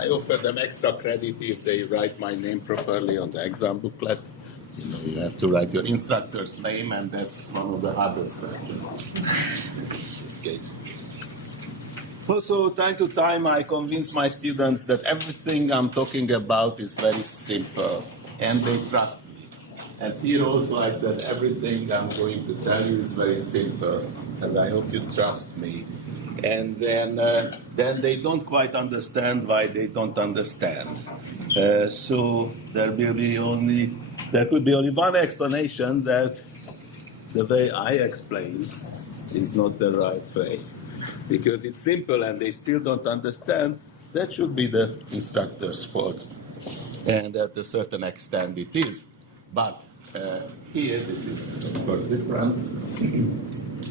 I offer them extra credit if they write my name properly on the exam booklet. You know, you have to write your instructor's name, and that's one of the hardest questions in this case. Also, time to time, I convince my students that everything I'm talking about is very simple, and they trust me. And here also I said everything I'm going to tell you is very simple, and I hope you trust me. And then they don't quite understand why they don't understand. So there could be only one explanation, that the way I explain is not the right way. Because it's simple and they still don't understand, that should be the instructor's fault. And at a certain extent it is. But here, this is of course different.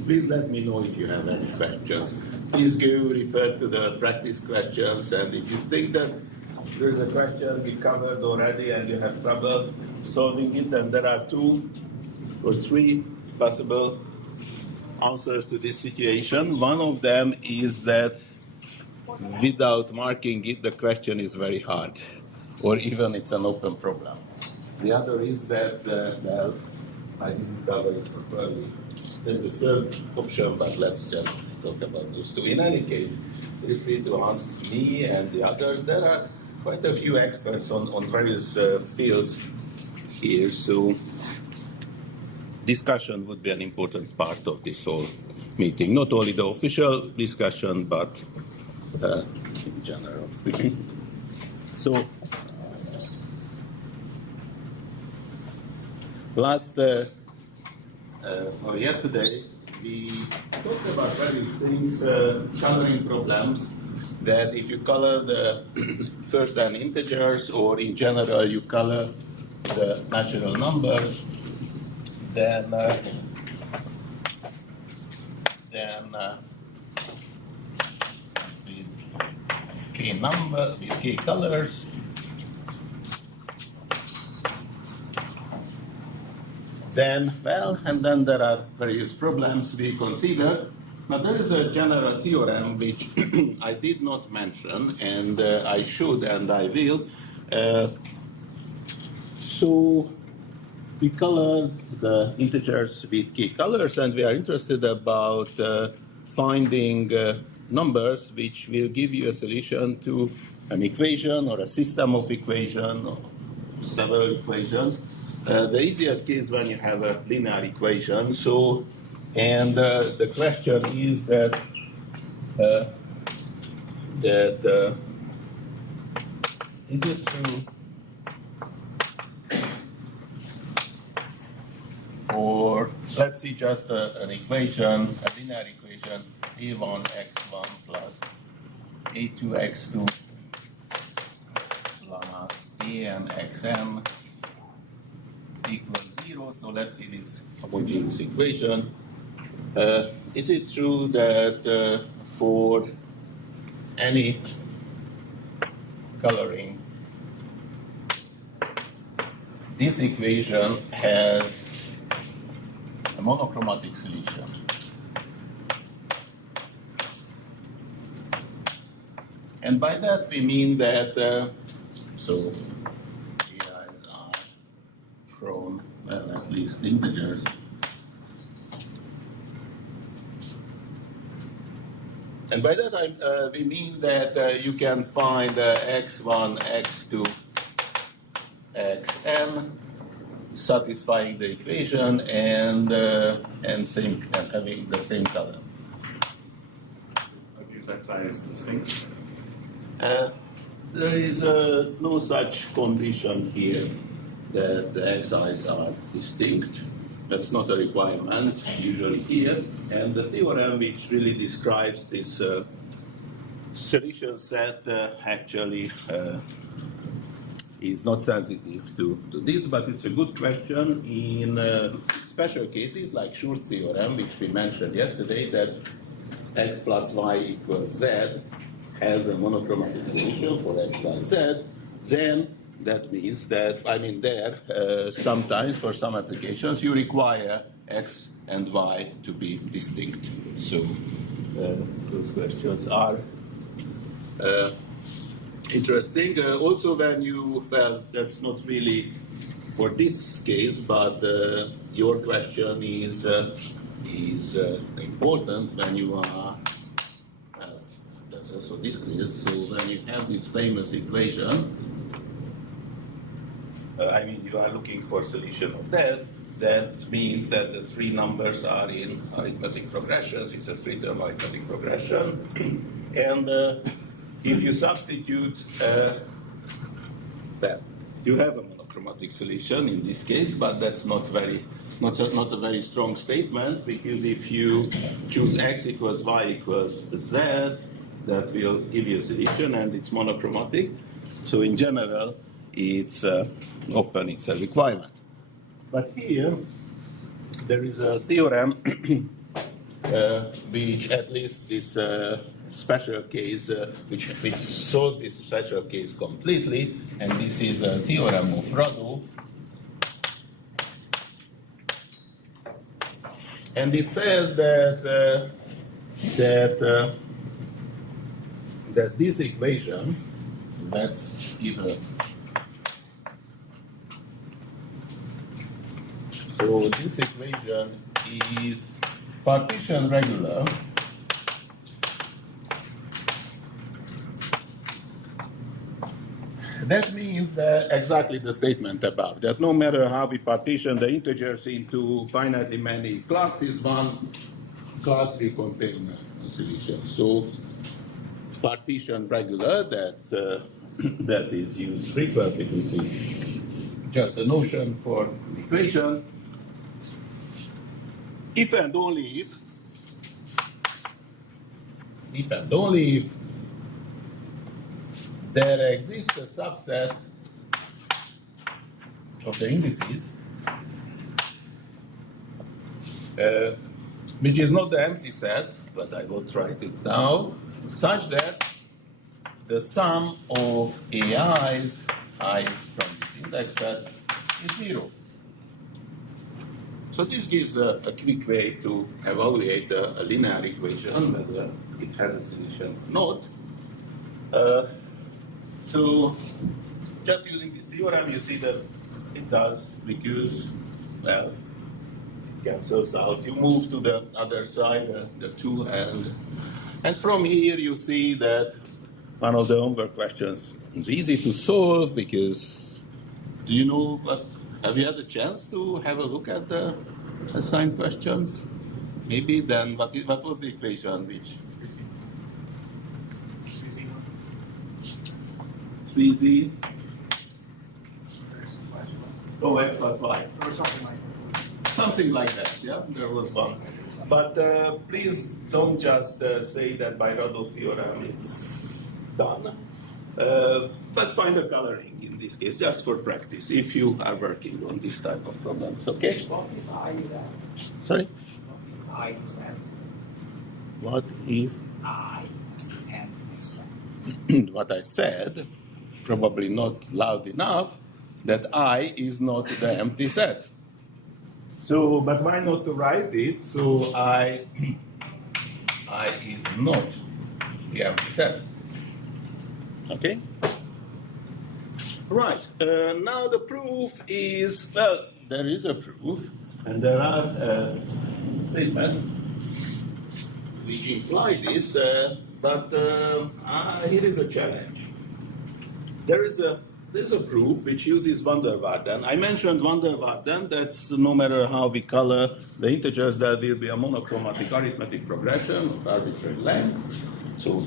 Please let me know if you have any questions. Please go refer to the practice questions, and if you think that there is a question we covered already and you have trouble solving it, then there are 2 or 3 possible answers to this situation. One of them is that without marking it, the question is very hard, or even it's an open problem. The other is that, well, I didn't cover it properly. There's a third option, but let's just talk about those 2. In any case, feel free to ask me and the others. There are quite a few experts on various fields here, so discussion would be an important part of this whole meeting. Not only the official discussion, but in general. So, yesterday, we talked about various things, coloring problems, that if you color the first and integers, or in general you color the natural numbers, then with k colors, then there are various problems we consider. Now there is a general theorem which I did not mention, and I should and I will. So we color the integers with key colors, and we are interested about finding numbers which will give you a solution to an equation or a system of equations or several equations. The easiest case when you have a linear equation. So, and the question is that is it true for, let's see, just an equation, a linear equation, a1x1 plus a2x2 plus anxn equals 0. So let's see this homogeneous equation. Is it true that for any coloring, this equation has a monochromatic solution? And by that we mean that, so AIs are from, well, at least integers. And by that we mean that you can find x1, x2, xn satisfying the equation and having the same color. Are these xi's distinct? There is no such condition here that the xi's are distinct. That's not a requirement usually here. And the theorem which really describes this solution set actually is not sensitive to this, but it's a good question in special cases like Schur's theorem, which we mentioned yesterday, that x plus y equals z has a monochromatic solution for x, y, z. Then that means that, sometimes for some applications you require x and y to be distinct. So those questions are interesting. Also, when you, well, that's not really for this case, but your question is important when you are, well, that's also this case. So when you have this famous equation, I mean, you are looking for solution of that. That means that the three numbers are in arithmetic progressions. It's a three-term arithmetic progression. And if you substitute, well, you have a monochromatic solution in this case, but that's not a very strong statement, because if you choose x equals y equals z, that will give you a solution, and it's monochromatic. So in general, it's often it's a requirement. But here, there is a theorem which, at least this special case, which solves this special case completely, and this is a theorem of Radu. And it says that that this equation, let's give a. So this equation is partition regular. That means that exactly the statement above, that no matter how we partition the integers into finitely many classes, one class will contain a solution. So partition regular, that that is used frequently. This is just a notion for equation. If and only if there exists a subset of the indices which is not the empty set, but I will write it now, such that the sum of AI's from this index set is 0. So this gives a quick way to evaluate a linear equation, whether it has a solution or not. So just using this theorem, you see that it does, because, well, it cancels out. You move to the other side, the 2, and from here you see that one of the homework questions is easy to solve, because, do you know what? Have you had a chance to have a look at the assigned questions? Maybe then, what was the equation which? 3z. Oh, x plus y. Or something like that. Something like that, yeah, there was one. But please don't just say that by Rado's theorem it's done. But find a coloring in this case, just for practice, if you are working on this type of problems, okay? What if I is that? Sorry? What if I is that? What if I am set? what I said, probably not loud enough, that I is not the empty set. So, but why not to write it? So I is not the empty set. Okay? Right. Now the proof is, well, there is a proof, and there are statements which imply this, but here is a challenge. There's a proof which uses van der Waarden. I mentioned van der Waarden. That's no matter how we color the integers, there will be a monochromatic arithmetic progression of arbitrary length. So,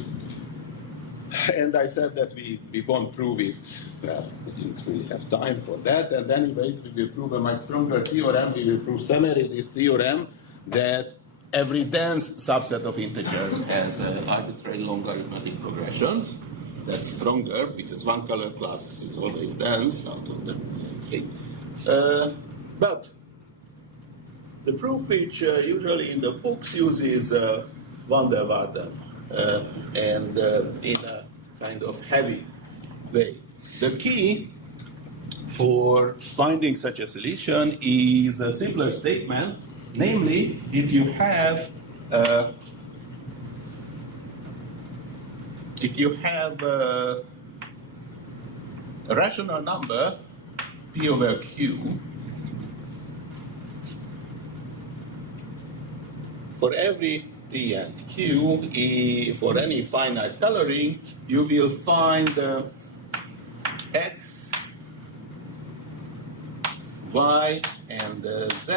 and I said that we won't prove it. Well, we didn't really have time for that. And anyways, we will prove a much stronger theorem. We will prove summary this theorem that every dense subset of integers has arbitrary long arithmetic progressions. That's stronger because one color class is always dense out of the 8. But the proof which usually in the books uses van der Waarden and in a kind of heavy way. The key for finding such a solution is a simpler statement, namely if you have a rational number, P over Q, for every P and Q, for any finite coloring, you will find X, Y, and Z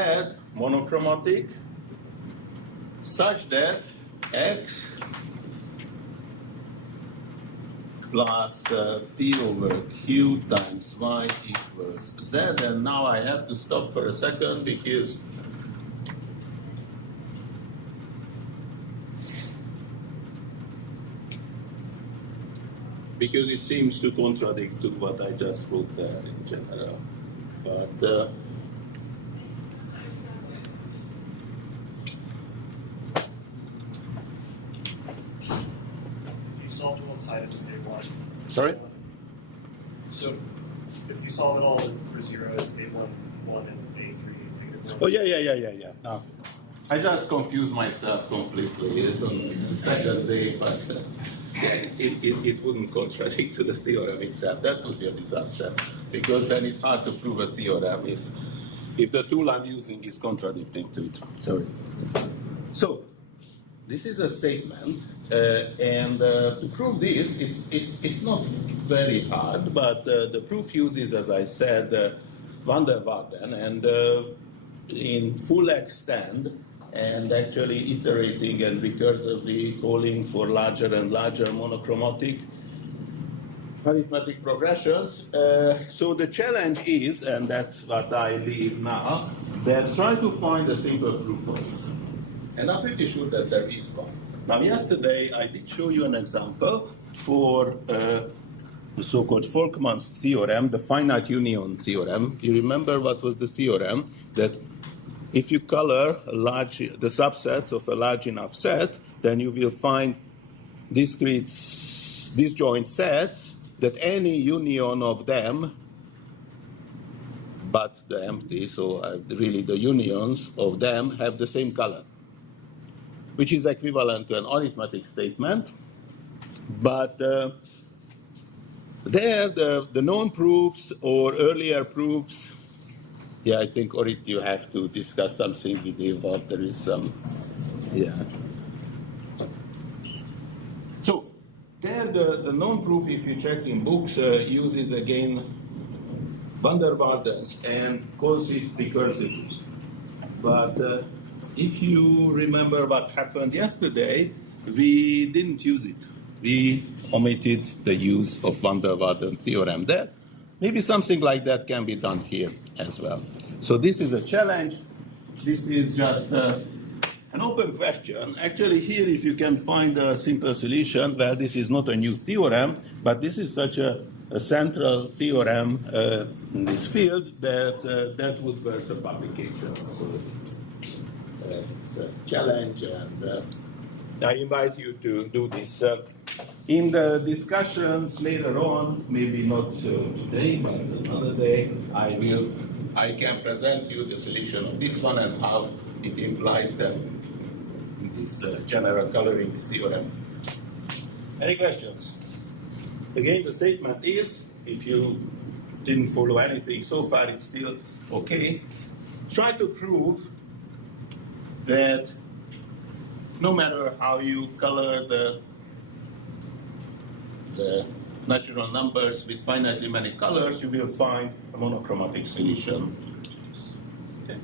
monochromatic, such that X plus P over Q times Y equals Z. And now I have to stop for a second because it seems to contradict to what I just wrote there in general. But If you solve to one side, it's A1. sorry? So if you solve it all for 0, it's A1, 1, and A3. Negative 1. Oh, yeah. No. I just confused myself completely. It's on the second day, but it wouldn't contradict to the theorem itself. That would be a disaster, because then it's hard to prove a theorem if the tool I'm using is contradicting to it. Sorry. So, this is a statement, and to prove this, it's not very hard, but the proof uses, as I said, van der Waarden, and in full extent, and actually iterating and recursively calling for larger and larger monochromatic arithmetic progressions. So the challenge is, and that's what I leave now, that try to find a simple proof of this. And I'm pretty sure that there is one. Now, yesterday I did show you an example for the so-called Volkmann's theorem, the finite union theorem. You remember what was the theorem? That if you color the subsets of a large enough set, then you will find disjoint sets that any union of them, but the empty, so really the unions of them have the same color, which is equivalent to an arithmetic statement. But there, the known proofs or earlier proofs, yeah, I think, Orit, you have to discuss something with Eva. There is some, yeah. So, there, the known proof, if you check in books, uses again van der Waardens and calls it recursively. But if you remember what happened yesterday, we didn't use it. We omitted the use of van der Waarden theorem there. Maybe something like that can be done here as well. So this is a challenge. This is just an open question. Actually, here, if you can find a simple solution, well, this is not a new theorem, but this is such a central theorem in this field that would bear some publication. So it's a challenge, and I invite you to do this. In the discussions later on, maybe not today, but another day, I can present you the solution of this one and how it implies them in this general coloring theorem. Any questions? Again, the statement is, if you didn't follow anything so far, it's still okay. Try to prove that no matter how you color the natural numbers with finitely many colors, you will find a monochromatic solution. Okay.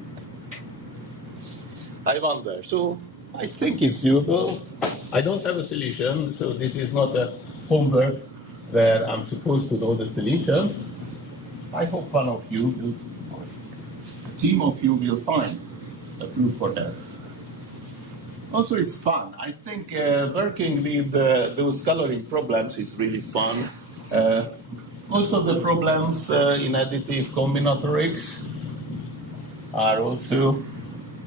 I wonder. So I think it's doable. I don't have a solution, so this is not a homework where I'm supposed to know the solution. I hope one of you, a team of you, will find a proof for that. Also, it's fun. I think working with those coloring problems is really fun. Most of the problems in additive combinatorics are also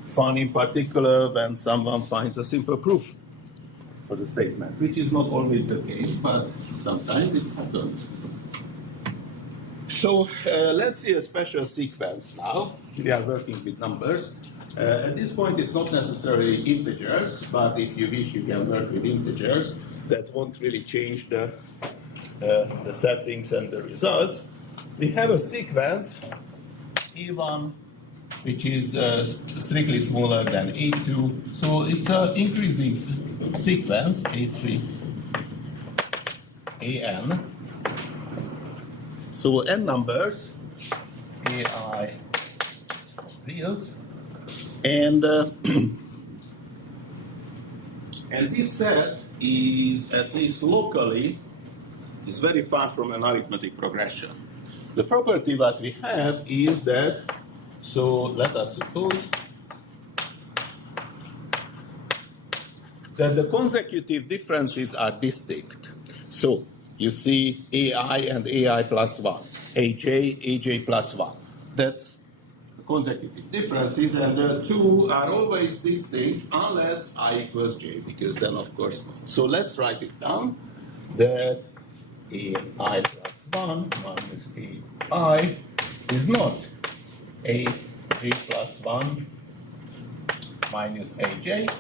fun, in particular when someone finds a simple proof for the statement, which is not always the case, but sometimes it happens. So let's see a special sequence now. We are working with numbers. At this point, it's not necessarily integers, but if you wish, you can work with integers. That won't really change the the settings and the results, we have a sequence A1, which is strictly smaller than A2. So it's an increasing sequence, A3, AN. So n numbers, AI reals, and and this set is, at least locally, is very far from an arithmetic progression. The property that we have is that, so let us suppose that the consecutive differences are distinct. So you see AI and AI plus 1, AJ, AJ plus 1. That's the consecutive differences, and the two are always distinct unless I equals J, because then of course not. So let's write it down, that AI plus 1 minus AI is not AJ plus 1 minus AJ.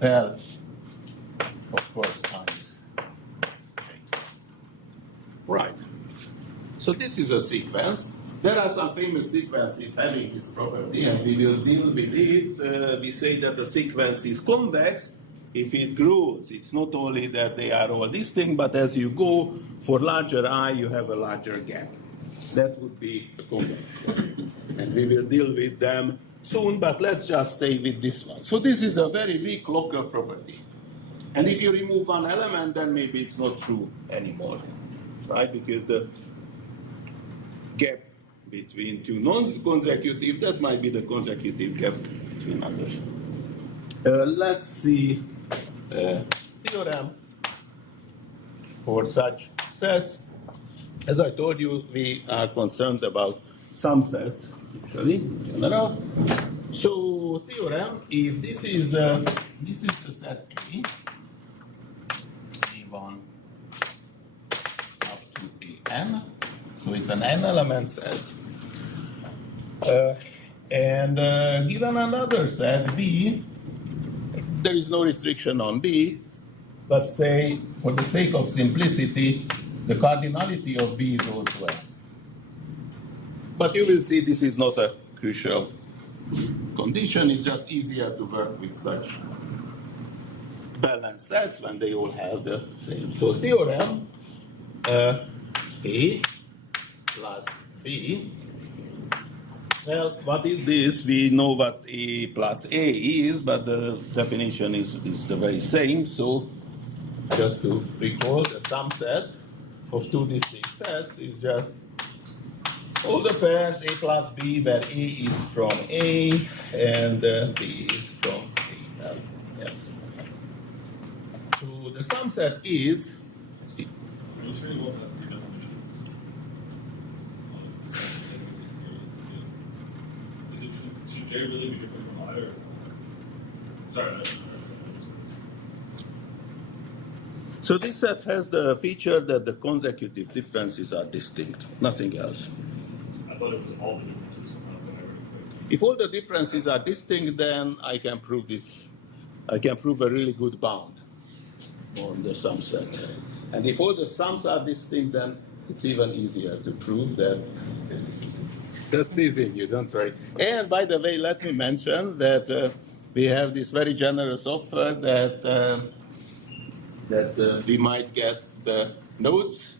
Well, of course, times J. Right. So this is a sequence. There are some famous sequences having this property, and we will deal with it. We say that the sequence is convex if it grows. It's not only that they are all distinct, but as you go for larger I, you have a larger gap. That would be a convex. And we will deal with them soon, but let's just stay with this one. So this is a very weak local property. And if you remove one element, then maybe it's not true anymore, right? Because the gap between two non-consecutive, that might be the consecutive gap between others. Let's see theorem for such sets. As I told you, we are concerned about some sets, actually, in general. So theorem, if this is the set A, A1 up to AN, so it's an n-element set. And given another set, B, there is no restriction on B, but say, for the sake of simplicity, the cardinality of B is also N. But you will see this is not a crucial condition. It's just easier to work with such balanced sets when they all have the same. So theorem, A plus B. Well, what is this? We know what A plus A is, but the definition is the very same. So just to recall, the sum set of two distinct sets is just all the pairs A plus B, where A is from A and B is from A. Well, yes. So the sum set is. Can you say what that definition is? Should J really be different from I? Or? Sorry. So this set has the feature that the consecutive differences are distinct, nothing else. I thought it was all the differences somehow. If all the differences are distinct, then I can prove this. I can prove a really good bound on the sum set. And if all the sums are distinct, then it's even easier to prove that. Just teasing you, don't worry. And by the way, let me mention that we have this very generous offer that we might get the notes,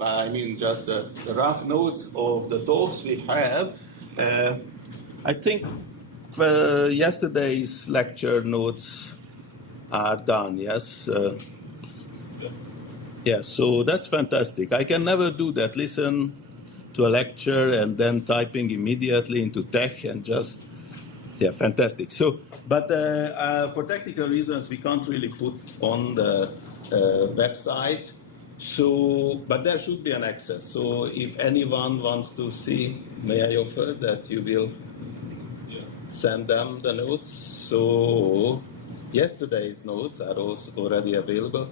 I mean just the rough notes of the talks we have. I think yesterday's lecture notes are done, yes? Yeah, so that's fantastic. I can never do that, listen to a lecture and then typing immediately into tech and just, yeah, fantastic. So, but for technical reasons, we can't really put on the website. So, but there should be an access. So if anyone wants to see, may I offer that you will send them the notes? So yesterday's notes are also already available.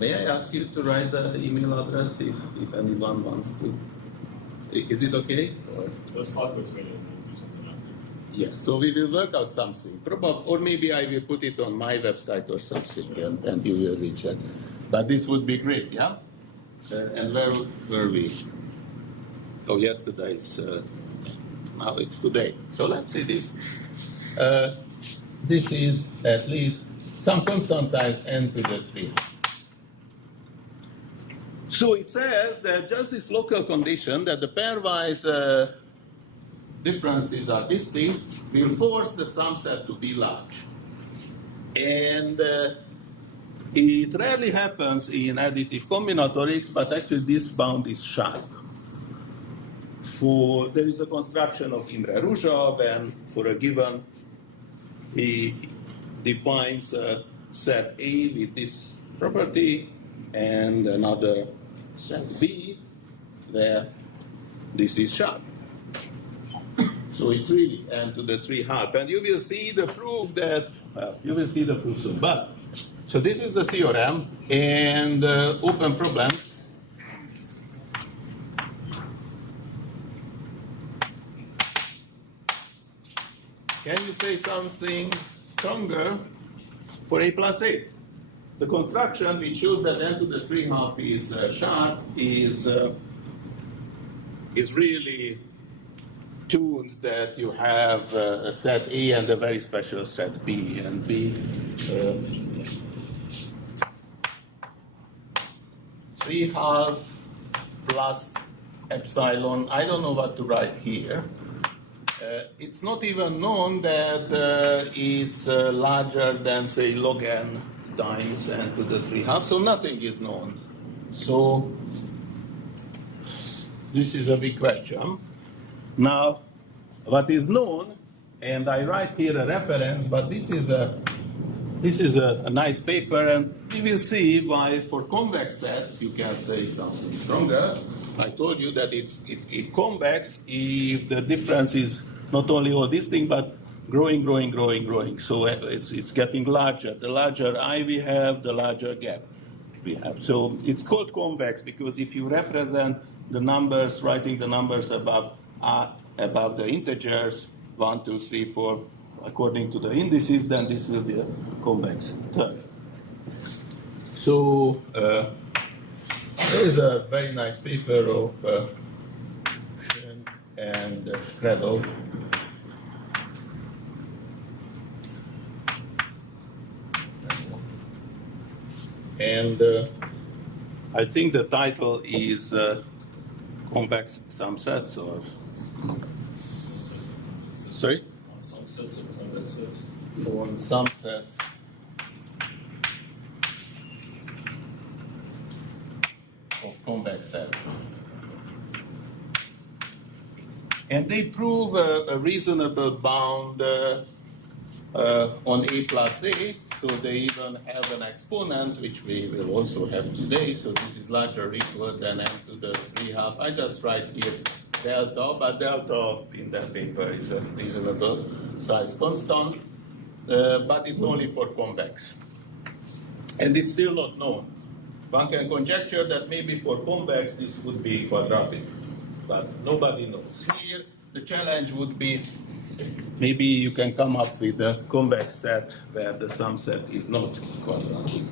May I ask you to write the email address if anyone wants to? Is it okay? Or? Let's talk about it and do something after. Yes, so we will work out something. Or maybe I will put it on my website or something, and you will reach it. But this would be great, yeah? And where were we? Oh, yesterday's. Now it's today. So let's see this. This is at least some constant times n to the 3. So it says that just this local condition that the pairwise differences are distinct will force the sum set to be large. And it rarely happens in additive combinatorics, but actually this bound is sharp. There is a construction of Imre Ruzsov, and for a given, he defines a set A with this property and another set B where this is sharp. So it's really n to the 3/2. And you will see the proof that, well, you will see the proof soon. But, so this is the theorem, and open problems. Can you say something stronger for A plus A? The construction which shows that n to the 3/2 is sharp is really tuned that you have a set A and a very special set B, and B 3/2 plus epsilon. I don't know what to write here. It's not even known that it's larger than, say, log n times n to the 3/2, so nothing is known. So this is a big question. Now, what is known, and I write here a reference, but this is a nice paper, and we will see why for convex sets you can say something stronger. I told you that it's convex if the difference is not only all this thing, but growing. So it's getting larger. The larger I we have, the larger gap we have. So it's called convex because if you represent the numbers, writing the numbers above the integers, 1, 2, 3, 4, according to the indices, then this will be a convex curve. So there is a very nice paper of Schön and Schredel. And I think the title is convex sum sets, or sorry? On some sets of convex sets. On some sets of convex sets. And they prove a reasonable bound on A plus A, so they even have an exponent, which we will also have today, so this is larger or equal than n to the 3/2. I just write here delta, but delta in that paper is a reasonable size constant, but it's only for convex. And it's still not known. One can conjecture that maybe for convex this would be quadratic, but nobody knows. Here, the challenge would be maybe you can come up with a convex set where the sum set is not quadratic.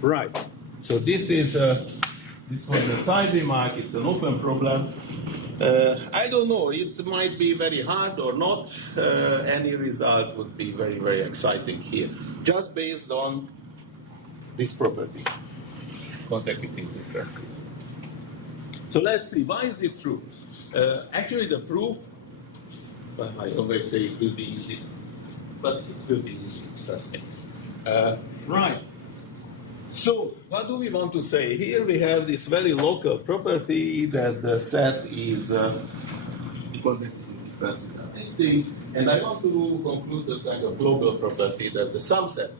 Right. So this was the side remark. It's an open problem. I don't know. It might be very hard or not. Any result would be very, very exciting here, just based on this property, consecutive differences. So let's see. Why is it true? Actually, the proof. Well, I always say it will be easy, but it will be easy, trust me. Right. So, what do we want to say? Here we have this very local property that the set is distinct, and I want to conclude the kind of global property that the sum set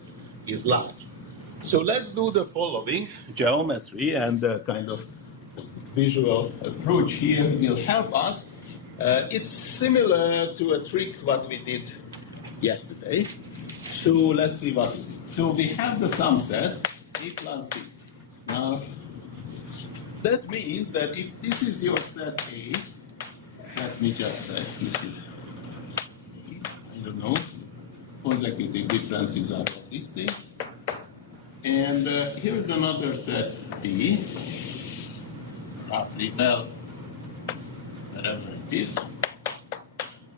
is large. So let's do the following. Geometry and the kind of visual approach here will help us. It's similar to a trick what we did yesterday. So let's see what is it. So we have the sum set A plus B. Now that means that if this is your set A, let me just say this is, I don't know, consecutive differences are of this thing. And here is another set B. rebel, whatever it is.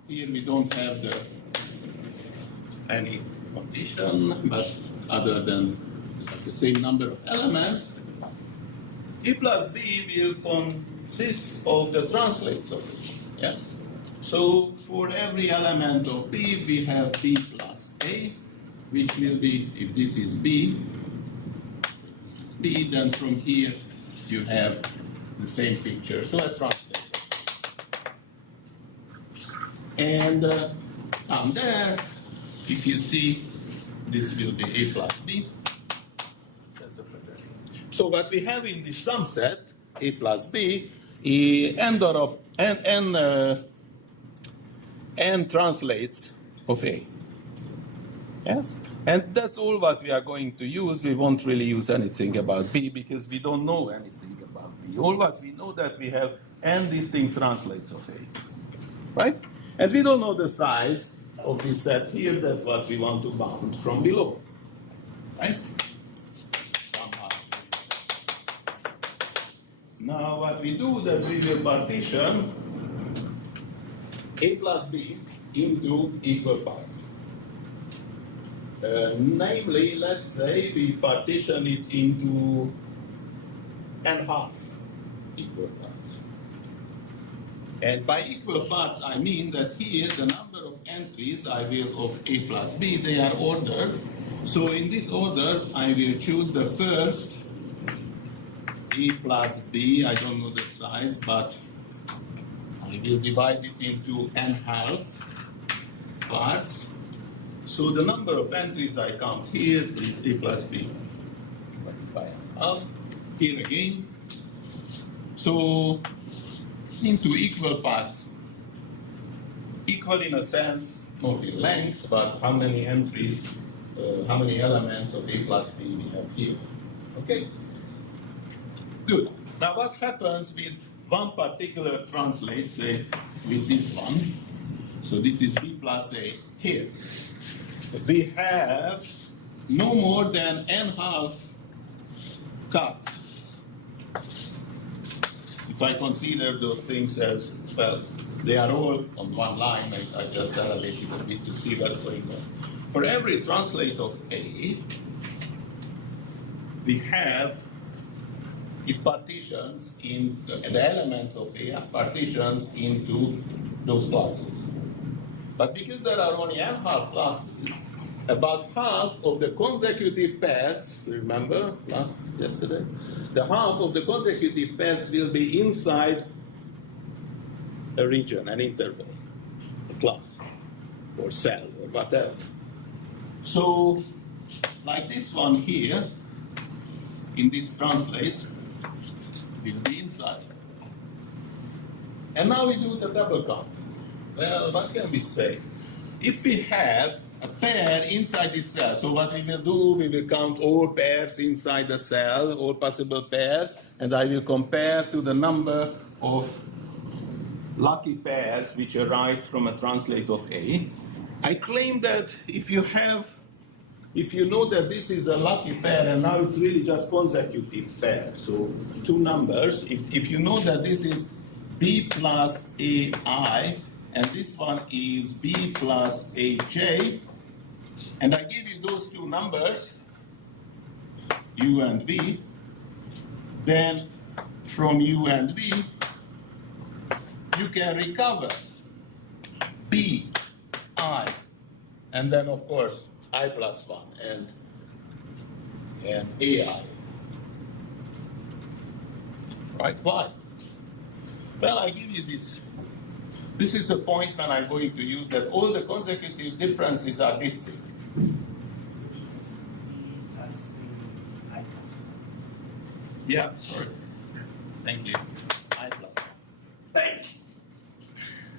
Here we don't have any condition, but other than the same number of elements, E plus B will consist of the translates of it. Yes? So for every element of B, we have B plus A, which will be, if this is B, then from here you have the same picture. So I translate it. And down there, if you see, this will be A plus B. That's the projection. So what we have in this sum set, A plus B, n translates of A. Yes? And that's all what we are going to use. We won't really use anything about B because we don't know anything about B. All what we know that we have n distinct translates of A. Right? And we don't know the size of this set here. That's what we want to bound from below. Right? Somehow. Now what we do that we will partition A plus B into equal parts. Namely, let's say we partition it into n½ equal parts. And by equal parts, I mean that here the number of entries I will of A plus B, they are ordered. So in this order, I will choose the first A plus B. I don't know the size, but I will divide it into n½ parts. So the number of entries I count here is A plus B divided by n½ here again. So into equal parts, equal in a sense not in length, but how many entries, how many elements of A plus B we have here. Okay? Good. Now what happens with one particular translate, say with this one, so this is B plus A here. We have no more than n½ cuts. If I consider those things as, well, they are all on one line, I just elevated a bit to see what's going on. For every translate of A, we have it partitions in the elements of A are partitions into those classes. But because there are only n½ classes, about half of the consecutive pairs, remember yesterday, the half of the consecutive pairs will be inside a region, an interval, a class, or cell, or whatever. So, like this one here, in this translate, will be inside. And now we do the double count. Well, what can we say? If we have a pair inside this cell, so what we will do, we will count all pairs inside the cell, all possible pairs, and I will compare to the number of lucky pairs which arise from a translate of A. I claim that if you know that this is a lucky pair, and now it's really just consecutive pair, so two numbers, if you know that this is B plus AI, and this one is B plus AJ, and I give you those two numbers, U and V, then from U and V, you can recover B, I, and then of course I plus 1 and AI. Right? Why? Well, I give you this. This is the point when I'm going to use that all the consecutive differences are distinct. Yeah, sorry. Thank you. I plus 1. Thank you.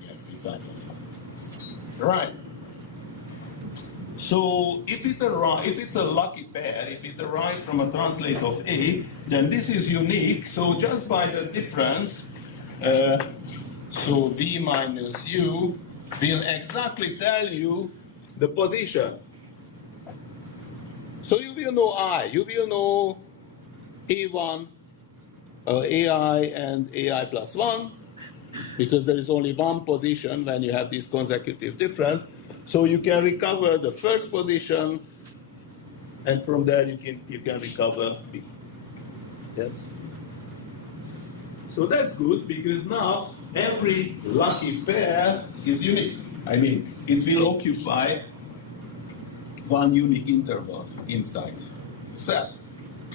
Yes, it's I plus 1. Right. So if it's a lucky pair, if it arrives from a translate of A, then this is unique. So just by the difference, so V minus U will exactly tell you the position. So you will know I, you will know A1, AI and AI plus 1, because there is only one position when you have this consecutive difference. So you can recover the first position, and from there you can recover B. Yes? So that's good, because now every lucky pair is unique. I mean, it will occupy one unique interval inside the cell.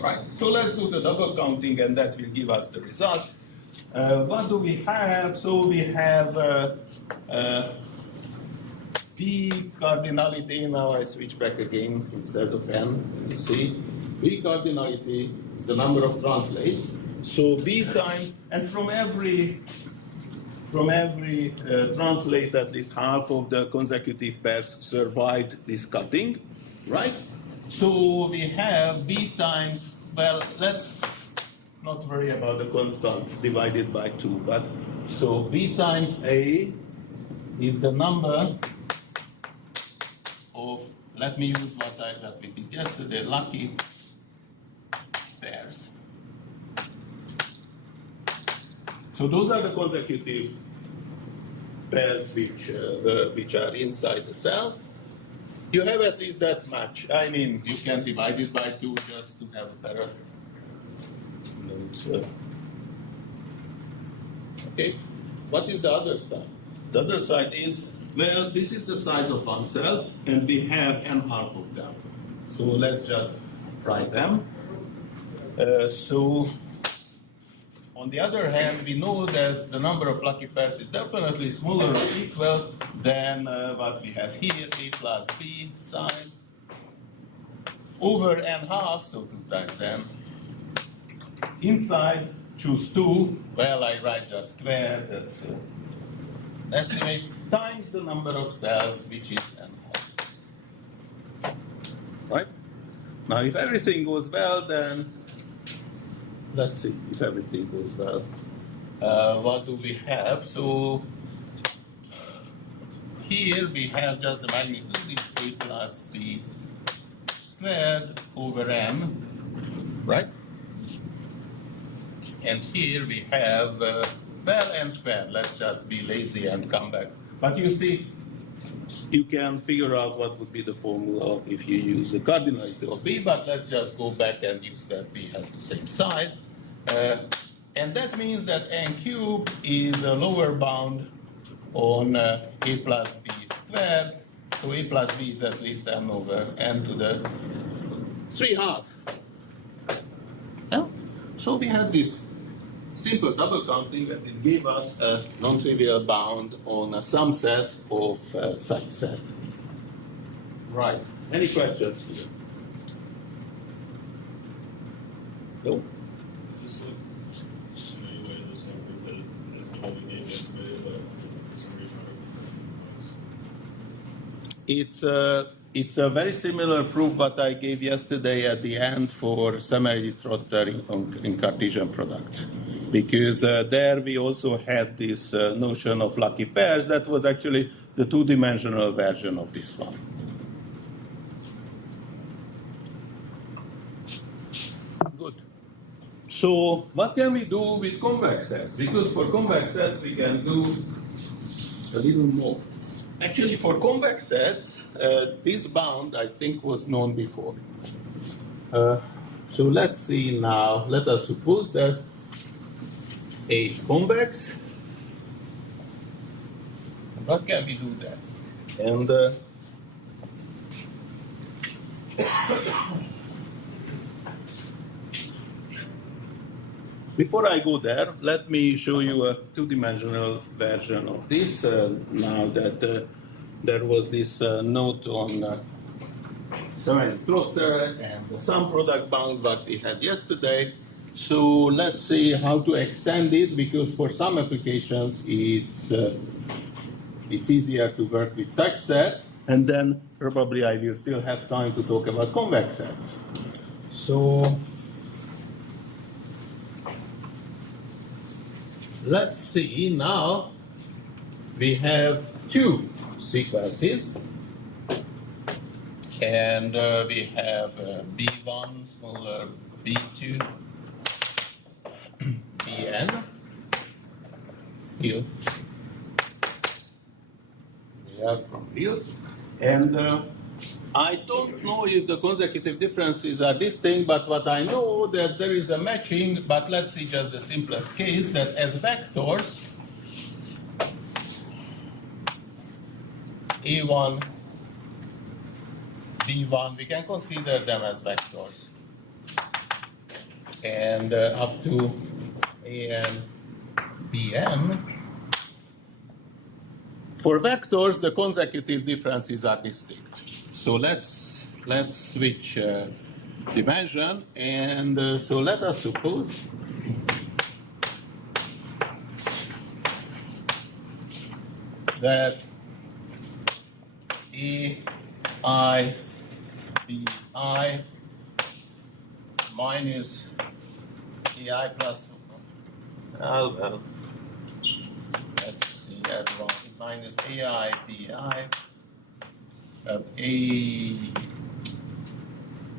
Right? So let's do the double counting, and that will give us the result. What do we have? So we have B cardinality. Now I switch back again instead of N. You see, B cardinality is the number of translates. So B times, and from every translate, at least half of the consecutive pairs survived this cutting, right? So we have B times, well, let's not worry about the constant divided by 2, but so B times A is the number of, let me use what we did yesterday, lucky pairs. So those are the consecutive pairs which are inside the cell. You have at least that much. I mean, you can divide it by 2 just to have a better note. Okay, what is the other side? The other side is, well, this is the size of one cell, and we have n half of them. So let's just write them. So on the other hand, we know that the number of lucky pairs is definitely smaller or equal than what we have here, A plus B size, over n half, so 2 times n. Inside, choose 2. Well, I write just square, that's estimate, times the number of cells, which is n half. Right? Now, if everything goes well, then let's see if everything goes well. What do we have? So here we have just the magnitude is A plus B squared over n, right? And here we have, well, n squared. Let's just be lazy and come back. But you see, you can figure out what would be the formula if you use the cardinality of B, but let's just go back and use that B has the same size. And that means that n cubed is a lower bound on A plus B squared. So A plus B is at least n over n to the 3/2. Yeah? So we had this simple double counting, and it gave us a non-trivial bound on a sum set of such set. Right. Any questions here? No? Is this like in any way the same proof that as the one we gave yesterday, but for some reason It's a very similar proof what I gave yesterday at the end for semi-trotter in Cartesian products. Because there we also had this notion of lucky pairs. That was actually the two-dimensional version of this one. Good. So what can we do with convex sets? Because for convex sets we can do a little more. Actually, for convex sets, this bound, I think, was known before. So let's see now. Let us suppose that A is convex. What can we do there? And before I go there, let me show you a two-dimensional version of this. Now that there was this note on semi-thruster and the sum product bound that we had yesterday. So let's see how to extend it, because for some applications it's easier to work with such sets, and then probably I will still have time to talk about convex sets. So let's see now. We have two sequences, and we have B1 smaller B2. Bn. Still, we have from previous. And I don't know if the consecutive differences are this thing, but what I know that there is a matching, but let's see just the simplest case, that as vectors, A1, B1, we can consider them as vectors. And up to An, Bn. For vectors, the consecutive differences are distinct. So let's switch dimension, and so let us suppose that AI BI minus AI plus, well, let's see, add one, minus AI BI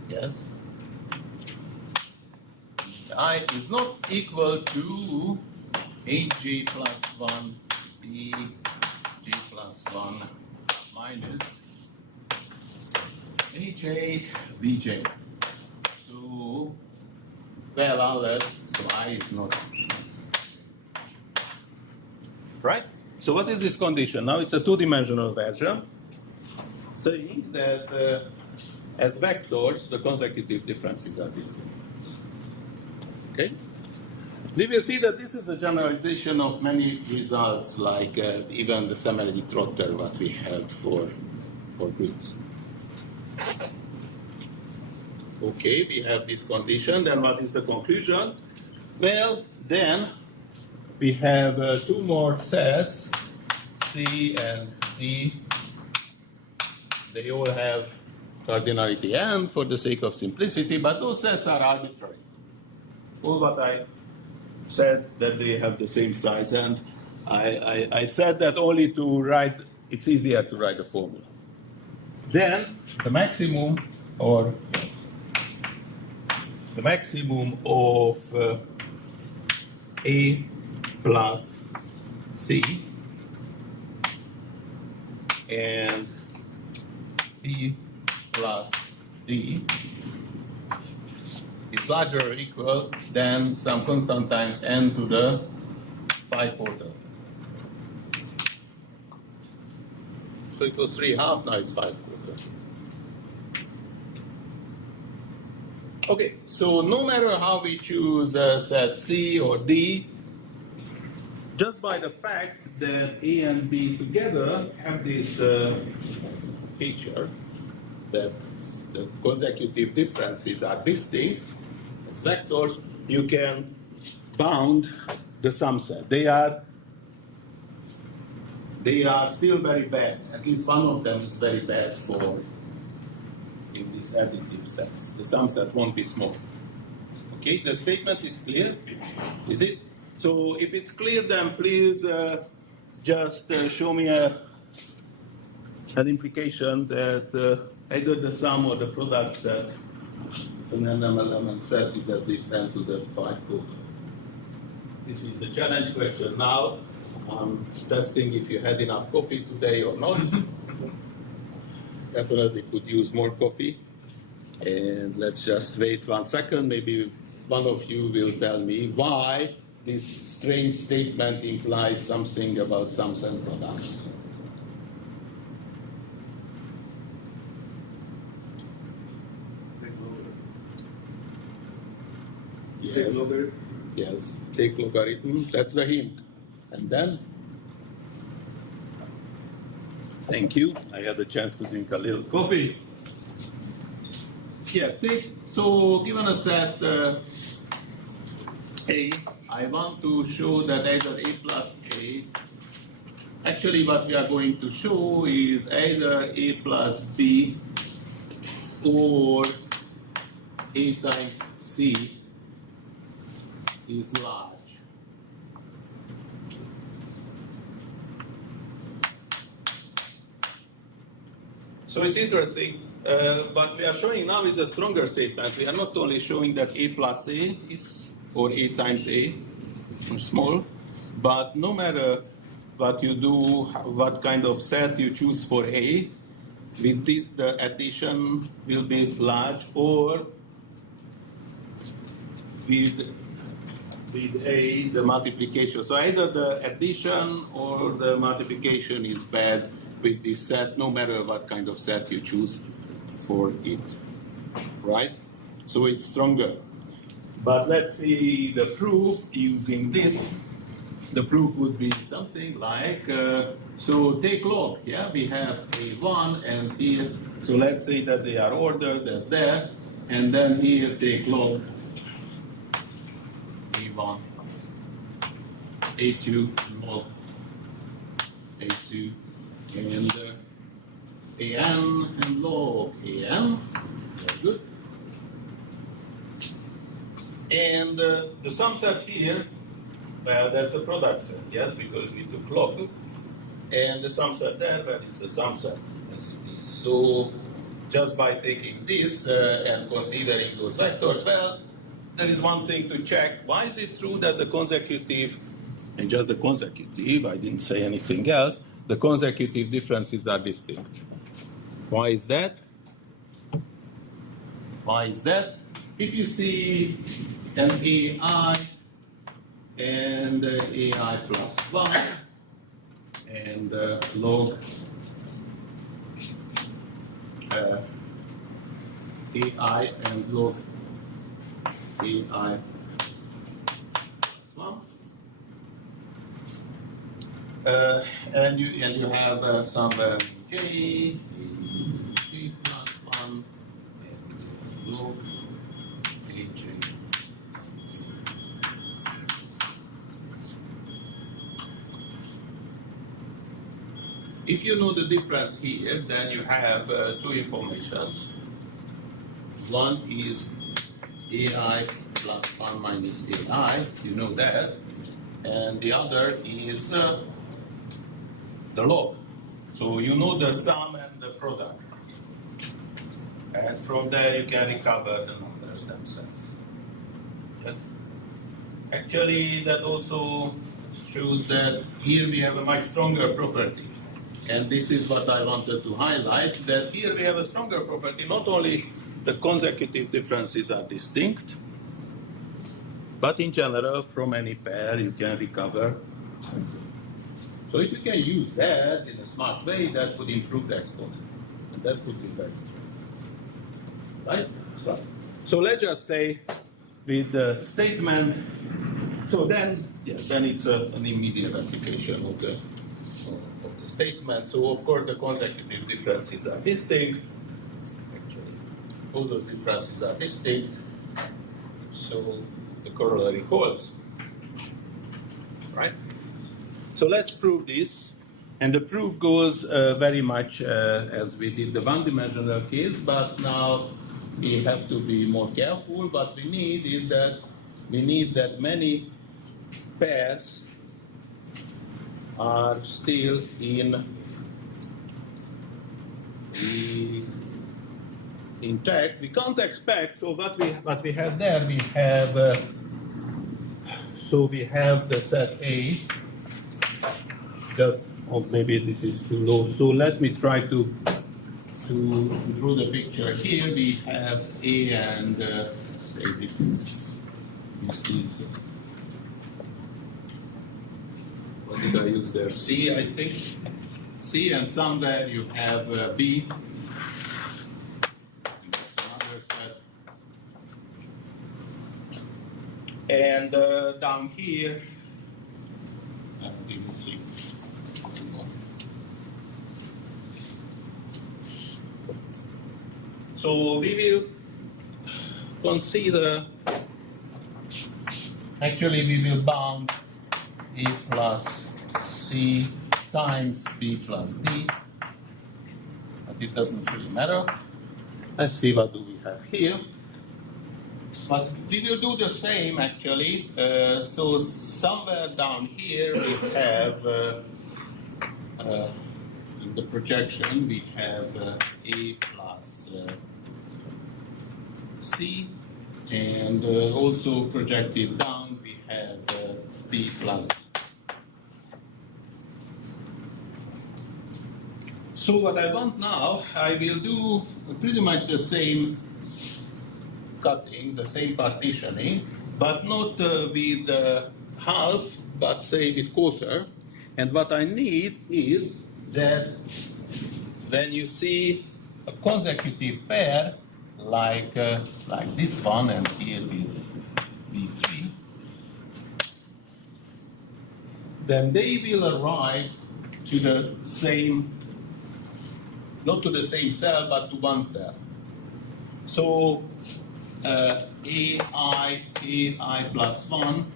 yes, I is not equal to AJ plus 1 BJ plus 1 minus AJ BJ. So, well, unless, so I is not. Right? So what is this condition? Now it's a two-dimensional version saying that as vectors, the consecutive differences are distinct. Okay? We will see that this is a generalization of many results, like even the semi-trotter what we had for grids. Okay, we have this condition. Then what is the conclusion? Well, then we have two more sets, C and D. They all have cardinality n for the sake of simplicity, but those sets are arbitrary. All what I said that they have the same size, and I said that only to write, it's easier to write the formula. Then the maximum, or yes, the maximum of A plus C and B plus D is larger or equal than some constant times n to the 5 quarter. So it was 3/2, now it's 5 quarter. Okay, so no matter how we choose set C or D, just by the fact that A and B together have this feature that the consecutive differences are distinct as vectors, you can bound the sum set. They are still very bad. At least one of them is very bad for in these additive sets. The sum set won't be small. Okay, the statement is clear, is it? So if it's clear, then please just show me an implication that either the sum or the product set, an element set, is at least n to the 5 quarter. This is the challenge question. Now I'm testing if you had enough coffee today or not. Definitely could use more coffee. And let's just wait 1 second. Maybe one of you will tell me why this strange statement implies something about sums and products. Yes. Take logarithm. Yes, take logarithm. That's the hint. And then? Thank you. I had a chance to drink a little coffee. Yeah, so given a set A, I want to show that either A plus A, actually what we are going to show is either A plus B or A times C is large. So it's interesting. What we are showing now is a stronger statement. We are not only showing that A plus A is, or A times A, small. But no matter what you do, what kind of set you choose for A, with this the addition will be large, or with A the multiplication. So either the addition or the multiplication is bad with this set, no matter what kind of set you choose for it, right? So it's stronger. But let's see the proof using this. The proof would be something like, so take log, yeah? We have A1 and here, so let's say that they are ordered as there, and then here take log A1, A2, log A2, and AN and log AN, very good. And the sum set here, well, that's the product set, yes, because we took log. And the sum set there, well, it's the sum set as it is. So just by taking this and considering those vectors, well, there is one thing to check. Why is it true that the consecutive, and just the consecutive, I didn't say anything else, the consecutive differences are distinct? Why is that? Why is that? If you see an AI and AI plus 1 and log AI and log AI plus 1, and you have some J plus 1 and log AJ. If you know the difference here, then you have two informations. One is AI plus 1 minus AI, you know that. And the other is the log. So you know the sum and the product. And from there you can recover the numbers themselves. Yes? Actually, that also shows that here we have a much stronger property. And this is what I wanted to highlight, that here we have a stronger property. Not only the consecutive differences are distinct, but in general, from any pair, you can recover. So if you can use that in a smart way, that would improve the exponent. And that would be very interesting. Right? Right. So let's just stay with the statement. So then, yes, then it's an immediate application of the statement. So of course the consecutive differences are distinct. Actually, all those differences are distinct. So the corollary holds. Right? So let's prove this. And the proof goes very much as we did the one-dimensional case, but now we have to be more careful. What we need is that we need that many pairs are still intact. We can't expect. So what we have there, we have so we have the set A. Just maybe this is too low. So let me try to draw the picture. Here we have A and say this is what did I use there? C, I think. C, and somewhere you have B. And that's another set. And down here, you can see. So we will consider, actually we will bound A plus C times B plus D, but it doesn't really matter. Let's see what do we have here. But we will do the same actually. So somewhere down here we have, in the projection, we have A plus C, and also projected down we have B plus D. So what I want now, I will do pretty much the same cutting, the same partitioning, but not with half, but say with quarter. And what I need is that when you see a consecutive pair like this one and here with B3, then they will arrive to the same, not to the same cell, but to one cell. So AI plus 1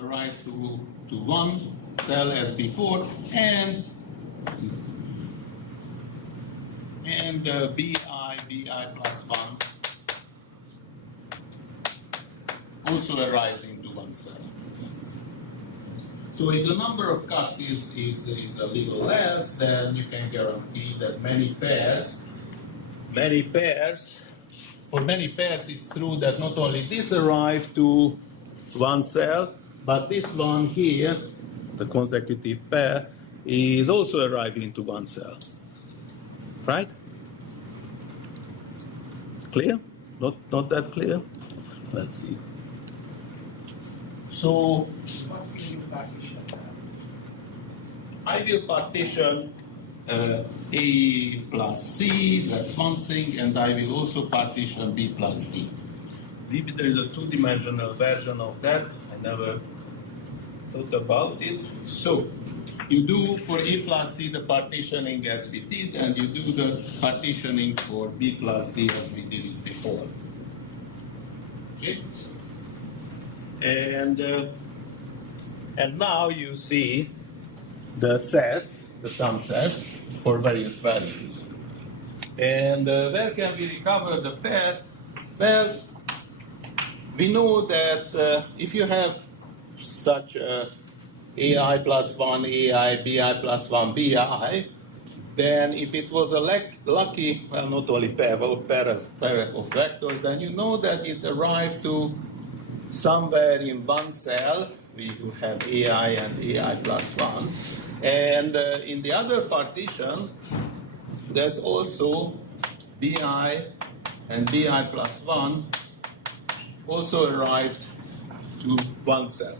arrives to one cell as before, and BI plus 1 also arrives into one cell. So if the number of cuts is a little less, then you can guarantee that for many pairs it's true that not only this arrives to one cell, but this one here, the consecutive pair, is also arriving to one cell. Right? Clear? Not that clear? Let's see. So What will you partition that? I will partition A plus C, that's one thing, and I will also partition B plus D. Maybe there is a two-dimensional version of that. I never thought about it. So you do for A plus C the partitioning as we did, and you do the partitioning for B plus D as we did it before. Okay? And now you see the sets, the sum sets for various values. And where can we recover the pair? Well, we know that if you have such AI plus 1, AI, BI plus 1, BI, then if it was a lucky, well, not only pair of vectors, then you know that it arrived to somewhere in one cell. We do have AI and AI plus 1. And in the other partition, there's also BI and BI plus 1 also arrived to one cell.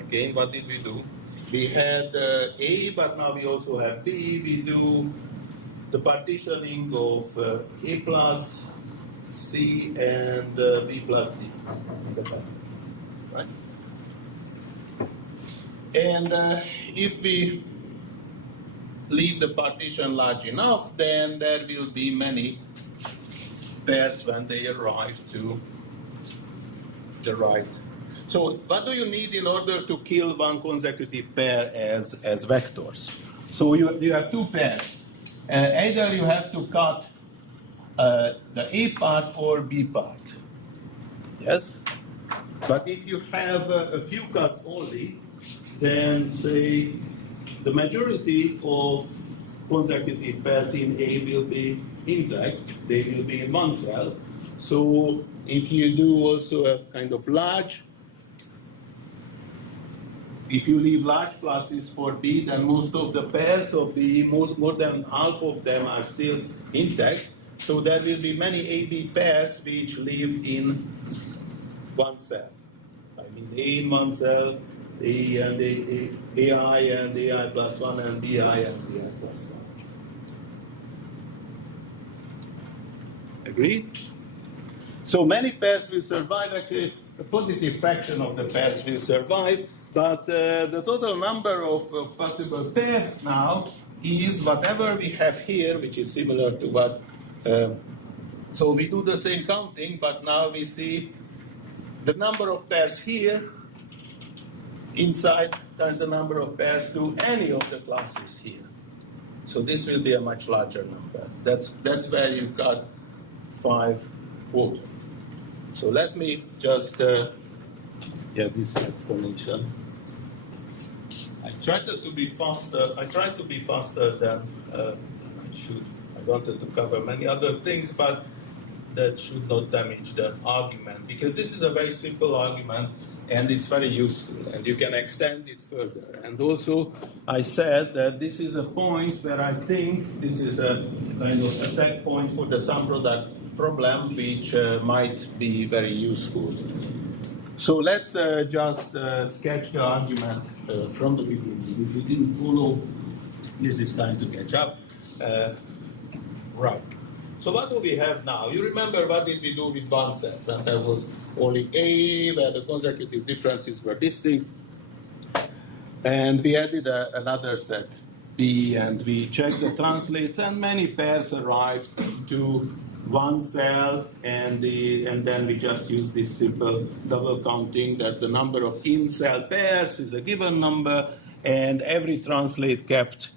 Okay, what did we do? We had A, but now we also have B. We do the partitioning of A plus C and B plus D. Right? And if we leave the partition large enough, then there will be many pairs when they arrive to the right. So what do you need in order to kill one consecutive pair as vectors? So you have two pairs. Either you have to cut the A part or B part. Yes? But if you have a few cuts only, then say the majority of consecutive pairs in A will be intact. They will be in one cell. So if you do also a kind of if you leave large pluses for B, then most of the pairs of B, more than half of them are still intact. So there will be many AB pairs which live in one cell. I mean A in one cell, A and AI and AI plus 1 and BI and BI plus 1. Agree? So many pairs will survive. Actually, a positive fraction of the pairs will survive, but the total number of possible pairs now is whatever we have here, which is similar to what. So we do the same counting, but now we see the number of pairs here inside times the number of pairs to any of the classes here. So this will be a much larger number. That's where you got 5 quarters. So let me just, this explanation. I tried to be faster than I should. I wanted to cover many other things, but that should not damage the argument, because this is a very simple argument and it's very useful, and you can extend it further. And also, I said that this is a point where I think this is a kind of attack point for the sum product problem, which might be very useful. So let's just sketch the argument from the beginning. If you didn't follow, this is time to catch up. Right. So what do we have now? You remember what did we do with one set when there was only A, where the consecutive differences were distinct, and we added another set B, and we checked the translates, and many pairs arrived to one cell, and then we just use this simple double counting that the number of in-cell pairs is a given number, and every translate kept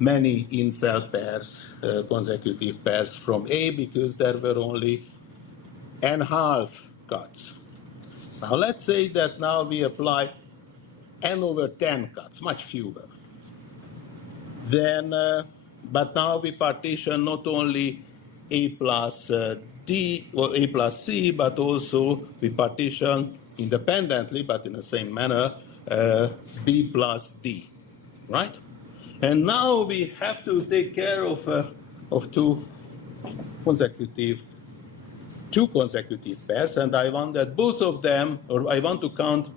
many in-cell pairs, consecutive pairs from A, because there were only n-half cuts. Now let's say that now we apply n over 10 cuts, much fewer. Then, but now we partition not only A plus D or A plus C, but also we partition independently, but in the same manner, B plus D, right? And now we have to take care of two consecutive pairs, and I want that both of them, or I want to count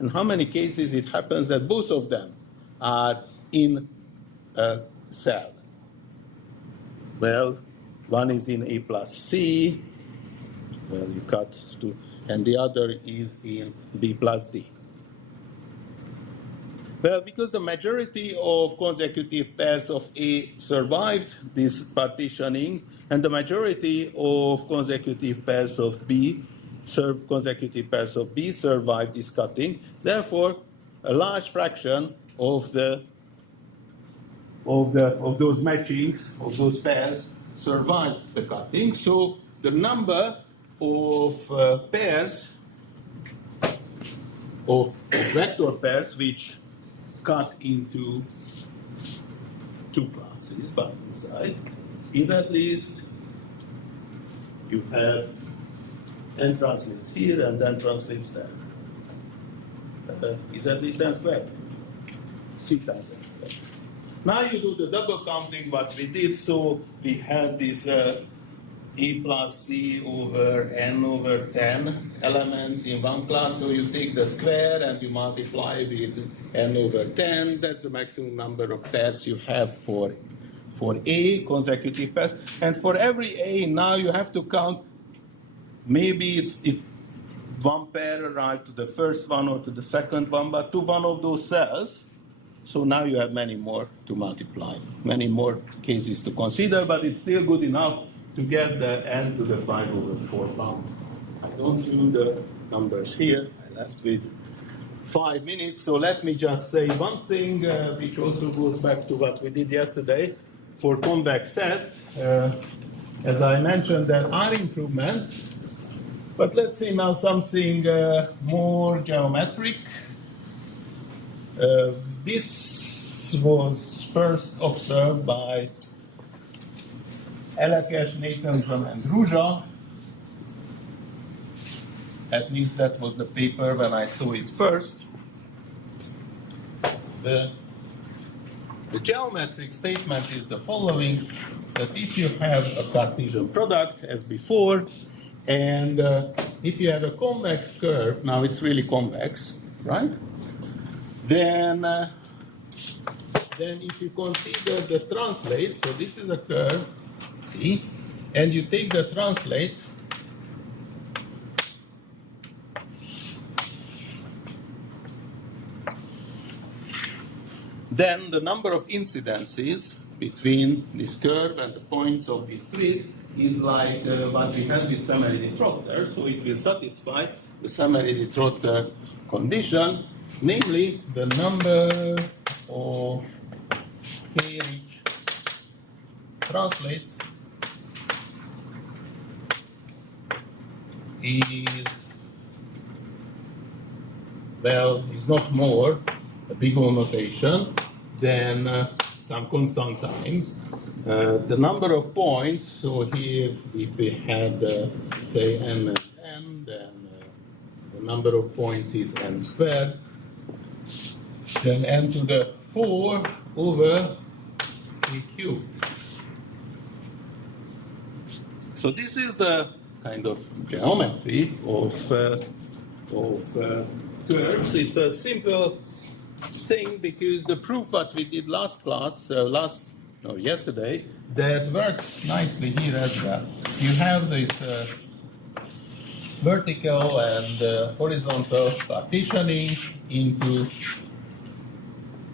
in how many cases it happens that both of them are in a cell. Well, one is in A plus C, well, you cut to, and the other is in B plus D. Well, because the majority of consecutive pairs of A survived this partitioning, and the majority of consecutive pairs of B survived this cutting. Therefore, a large fraction of those matchings, of those pairs, survived the cutting. So the number of pairs, of vector pairs which cut into two classes by inside is at least, you have n translates here and then translates there. Is at least n squared. C times n squared. Now you do the double counting what we did, so we had this A plus C over n over 10 elements in one class, so you take the square and you multiply with n over 10. That's the maximum number of pairs you have for A, consecutive pairs. And for every A, now you have to count, maybe one pair arrived to the first one or to the second one, but to one of those cells. So now you have many more to multiply, many more cases to consider, but it's still good enough to get the n to the 5 over 4 bound. I don't do the numbers here. I left with 5 minutes, so let me just say one thing which also goes back to what we did yesterday. For convex sets, as I mentioned, there are improvements, but let's see now something more geometric. This was first observed by Elekes, Nathanson, and Ruzsa. At least that was the paper when I saw it first. The geometric statement is the following, that if you have a Cartesian product, as before, and if you have a convex curve, now it's really convex, right? Then if you consider the translates, so this is a curve, see, and you take the translates, then the number of incidences between this curve and the points of this grid is like what we had with Sammaridi-Trotter, so it will satisfy the Sammaridi-Trotter condition, namely the number of K-rich translates is not more a big O notation than some constant times the number of points. So here, if we had, say, n and n, then the number of points is n squared. Then n to the 4 over a cubed. So this is the kind of geometry of curves. It's a simple thing because the proof what we did last class, yesterday, that works nicely here as well. You have this vertical and horizontal partitioning into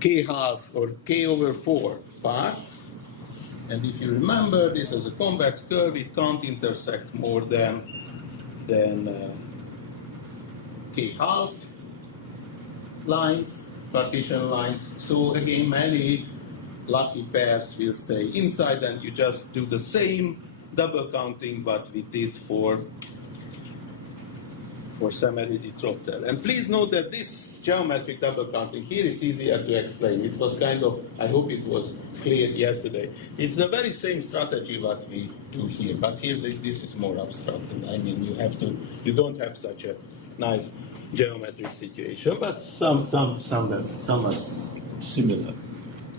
k half or k over 4 parts. And if you remember, this is a convex curve. It can't intersect more than k half lines, partition lines. So again, many lucky pairs will stay inside, and you just do the same double counting what we did for semi-rigid trotter. And please note that this geometric double counting here, it's easier to explain. It was kind of, I hope it was clear yesterday. It's the very same strategy what we do here, but here this is more abstract. I mean, you don't have such a nice geometric situation, but some are similar.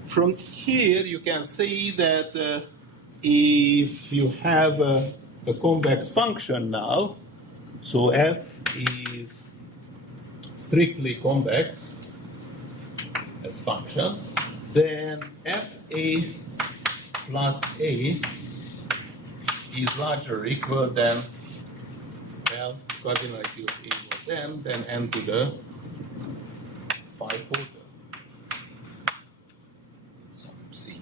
From here, you can see that if you have a convex function now, so f is strictly convex as function, then fa plus a is larger or equal than, well, cardinality of a was n, then n to the 5 quarter. C.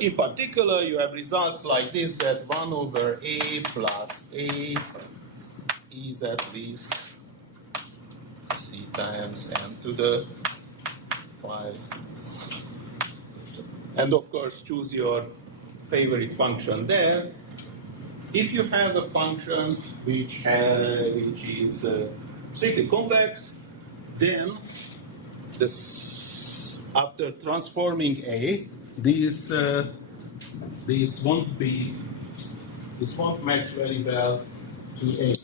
In particular, you have results like this, that 1 over a plus a is at least c times n to the 5. And of course, choose your favorite function there. If you have a function which is strictly convex, then after transforming a, this won't match very well to a in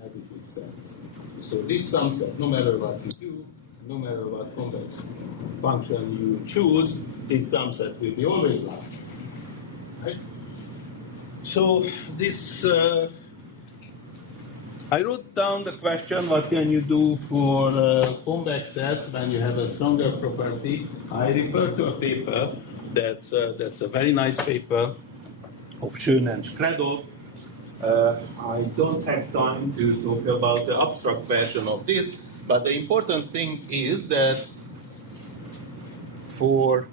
additive sense. So this subset, no matter what you do, no matter what convex function you choose, this subset will be always large. Right? So this, I wrote down the question, what can you do for convex sets when you have a stronger property? I refer to a paper that's a very nice paper of Schön and Skredov. I don't have time to talk about the abstract version of this, but the important thing is that for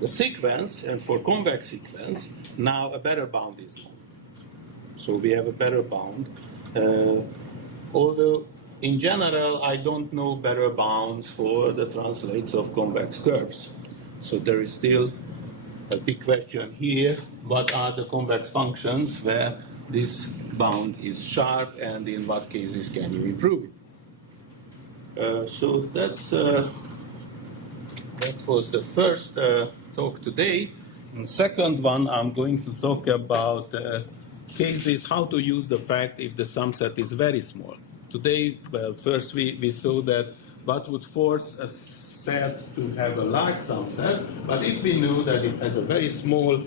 the sequence and for convex sequence, now a better bound is known. So we have a better bound. Although in general, I don't know better bounds for the translates of convex curves. So there is still a big question here. What are the convex functions where this bound is sharp, and in what cases can you improve it? So that was the first talk today. And second one, I'm going to talk about cases, how to use the fact if the subset is very small. Today, well, first we saw that what would force a set to have a large subset, but if we know that it has a very small,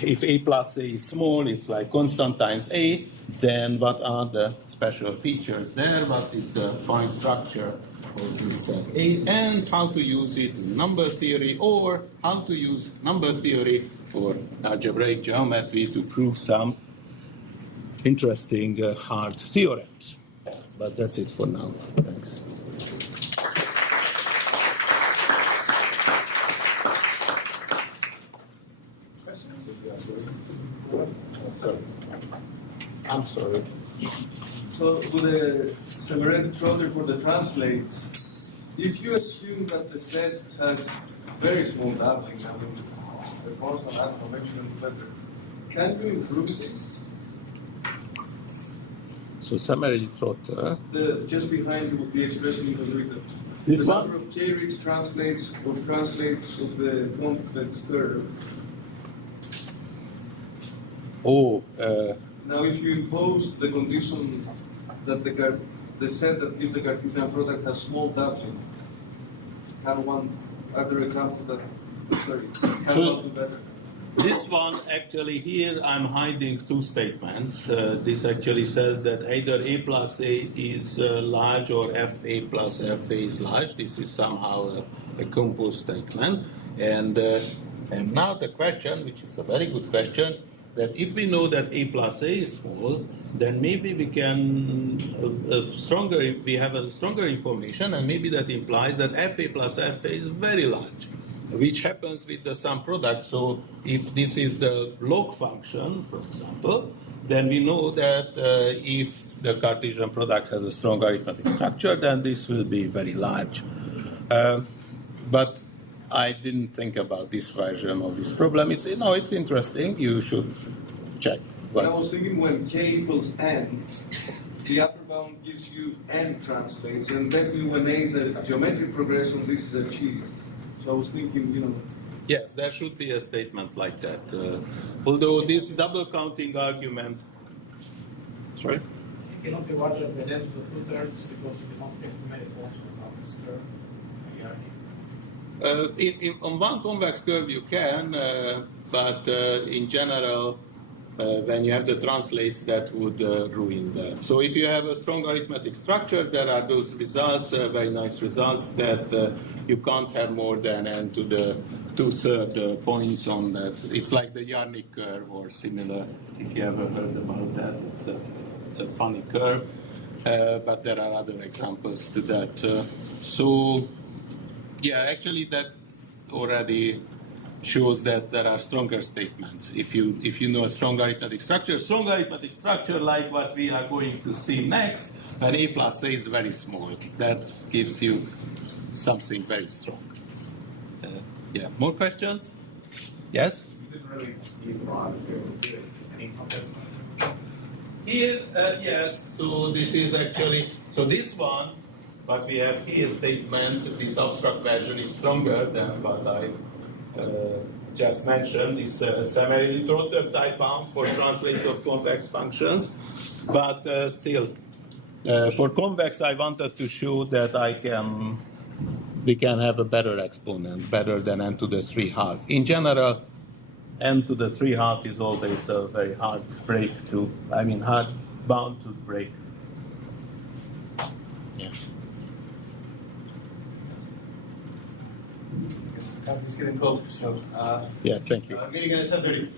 if a plus a is small, it's like constant times a, then what are the special features there? What is the fine structure of this set A, and how to use it in number theory, or how to use number theory for algebraic geometry to prove some interesting hard theorems. But that's it for now. Thanks. I'm sorry. So with the semi-rigid trotter for the translates, if you assume that the set has very small damping, I mean, the constant and conventional better, can you improve this? So semi-rigid trotter. Just behind you would be expressing in the This the one? number of K-rich translates of the convex curve. Oh, Now, if you impose the condition that the set that gives the Cartesian product has small doubling, can one other example that, sorry, can So- one do better? this one actually here I'm hiding two statements. This actually says that either A plus A is large or FA plus FA is large. This is somehow a composed statement. And now the question, which is a very good question, that if we know that A plus A is small, then maybe we can we have a stronger information, and maybe that implies that FA plus FA is very large, which happens with the sum product. So if this is the log function, for example, then we know that if the Cartesian product has a strong arithmetic structure, then this will be very large. But I didn't think about this version of this problem. It's interesting. You should check. But I was thinking when k equals n, the upper bound gives you n translates, and definitely when a is a geometric progression, this is achieved. So I was thinking, Yes, there should be a statement like that. Although this double counting argument. Sorry? It cannot be larger than n to the 2/3 because you cannot estimate it also about this curve. On one convex curve you can, but in general, when you have the translates, that would ruin that. So if you have a strong arithmetic structure, there are those results, very nice results, that you can't have more than n to the 2/3 points on that. It's like the Yarnik curve or similar, if you ever heard about that. It's a funny curve, but there are other examples to that. Yeah, actually that already shows that there are stronger statements. If you know a strong arithmetic structure like what we are going to see next, and A plus A is very small. That gives you something very strong. Yeah, more questions? Yes? Here, yes, so this is actually, so this one, what we have here statement, this abstract version is stronger than what I just mentioned. It's a semi-literal type bound for translates of convex functions, but still, for convex, I wanted to show that we can have a better exponent, better than n to the 3/2. In general, n to the 3/2 is always a very hard hard bound to break. Yeah. It's getting close, so Yeah, thank you. meeting at 10:30.